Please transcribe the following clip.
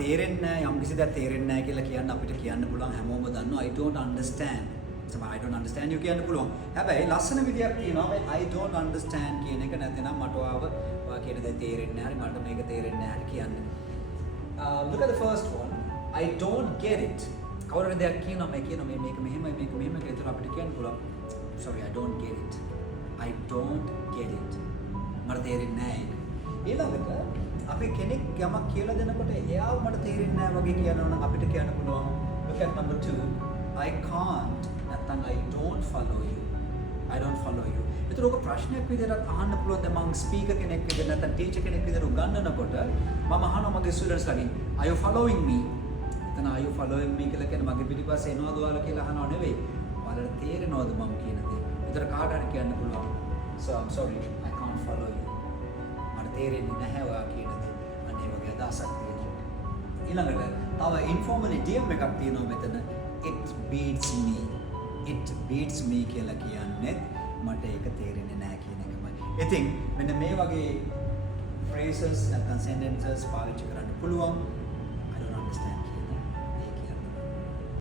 තේරෙන්නේ නැහැ යම් කිසි දෙයක් තේරෙන්නේ නැහැ කියලා කියන්න අපිට කියන්න පුළුවන් හැමෝම දන්නවා I don't understand. I don't understand you කියන්න පුළුවන්. හැබැයි ලස්සන විදියක් තියෙනවා මේ I don't understand කියන එක නැත්නම් මට ඔයා කියන දේ තේරෙන්නේ නැහැ මට මේක තේරෙන්නේ නැහැ කියන්නේ. Look at the first one. I don't get it. කවුරුහරි දෙයක් කියනවා මේක මෙහෙමයි මේක කියලා ඒතර අපිට කියන්න පුළුවන්. Sorry I don't get it. I don't get it. මට තේරෙන්නේ නැහැ ඒක. ඊළඟට අපි කෙනෙක් යමක් කියලා දෙනකොට එයාව මට තේරෙන්නේ නැහැ වගේ කියනවා නම් අපිට කියන්න පුළුවන්. Look at number 2. I can't නැත්නම් I don't follow you. I don't follow you. ඒතර ඔක ප්‍රශ්නයක් විදිහට අහන්න පුළුවන් දැන් මම ස්පීකර් කෙනෙක් විදිහට නැත්නම් ටීචර් කෙනෙක් විදිහට උගන්වනකොට මම අහනවා මගේ students ලාගෙන් Are you following me? එතන Are you following me කියලා කියන මගේ පිටිපස්සේ එනවද ඔයාලා කියලා අහනව නෙවෙයි. ඔයාලට තේරෙනවද මම කියන දේ? ඒතර කාට හරි කියන්න පුළුවන්. So I'm sorry I can't follow you. මට තේරෙන්නේ නැහැ ඔයා කියන දේ. අන්න ඒ වගේ අදහසක් තියෙනවා. ඊළඟට තව informal idiom එකක් තියෙනවා මෙතන. It beats me. It beats me කියලා කියන්නේ මට ඒක තේරෙන්නේ නැහැ කියන එකමයි. ඉතින් මෙන්න මේ වගේ phrases නැත්නම් sentences පාවිච්චි කරන්න පුළුවන්. I don't understand.